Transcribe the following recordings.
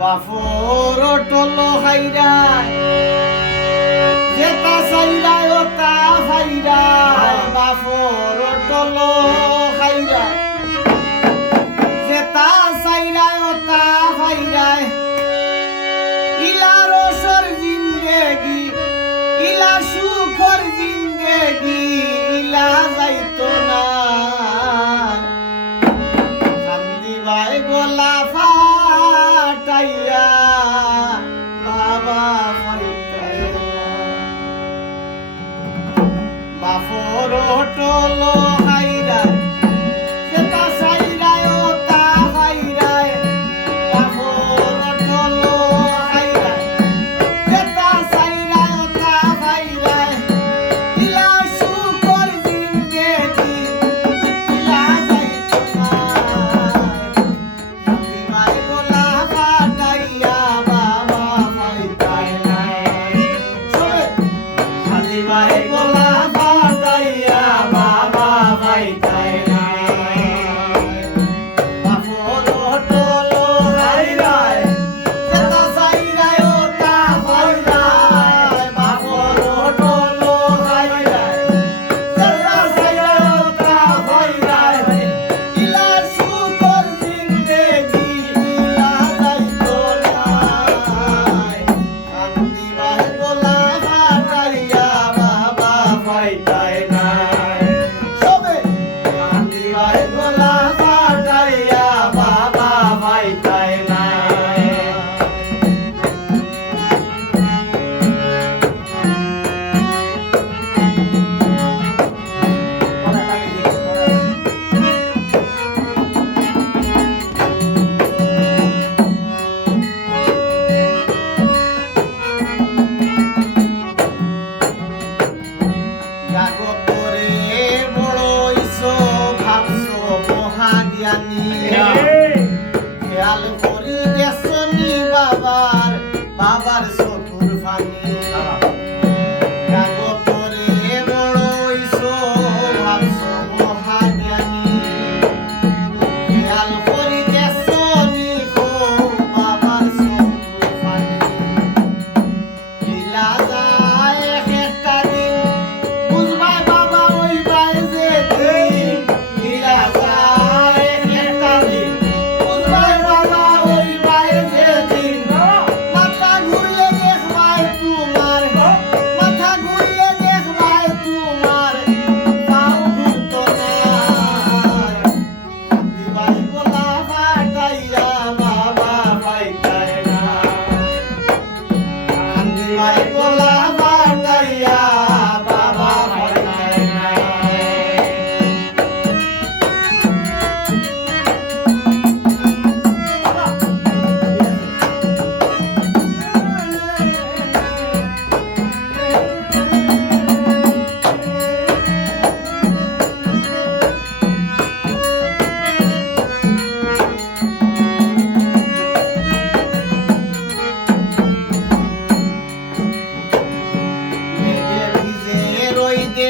বাফর টলো খাইরায় যেটা চাইরায় ওটা খাইরায় বাফর টলো খাইরায় যেটা চাইরায় ওটা খাইরায় ইলা রসর জিন্দেগি ইলা সুখর জিন্দেগি, ইলা যাইতো না। bye. জাগো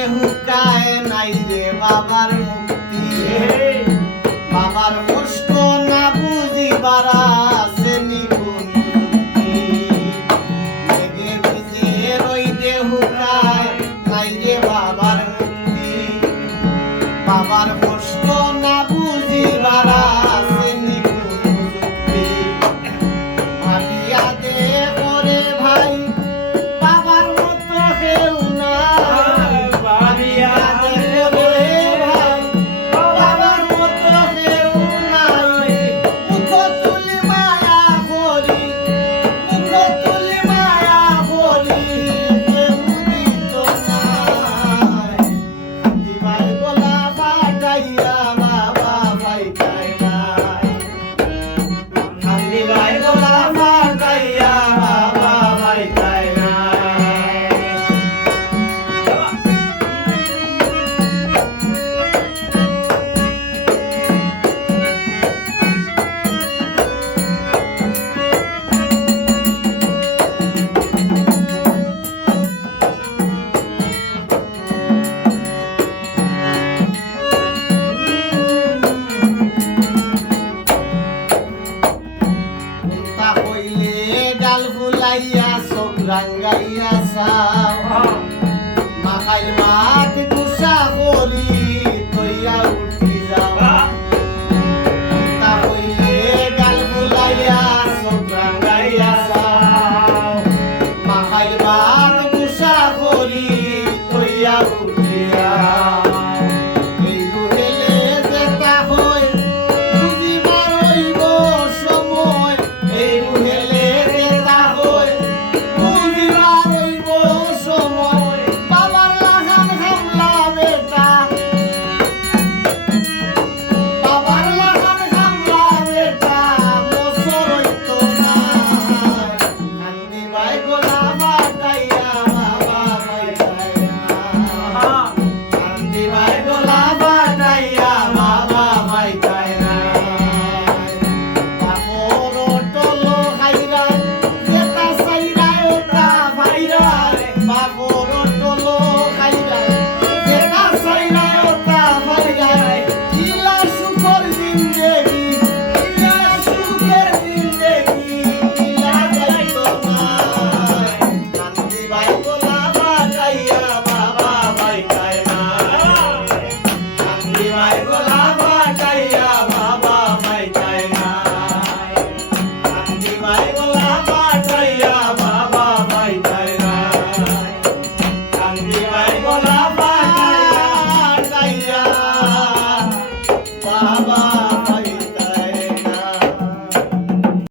হুকায় নাই রে বাবার মুক্তি বাবার কষ্ট না বুঝি বারা রাঙ্গাইয়া চাও মাখাইল মাত গুসা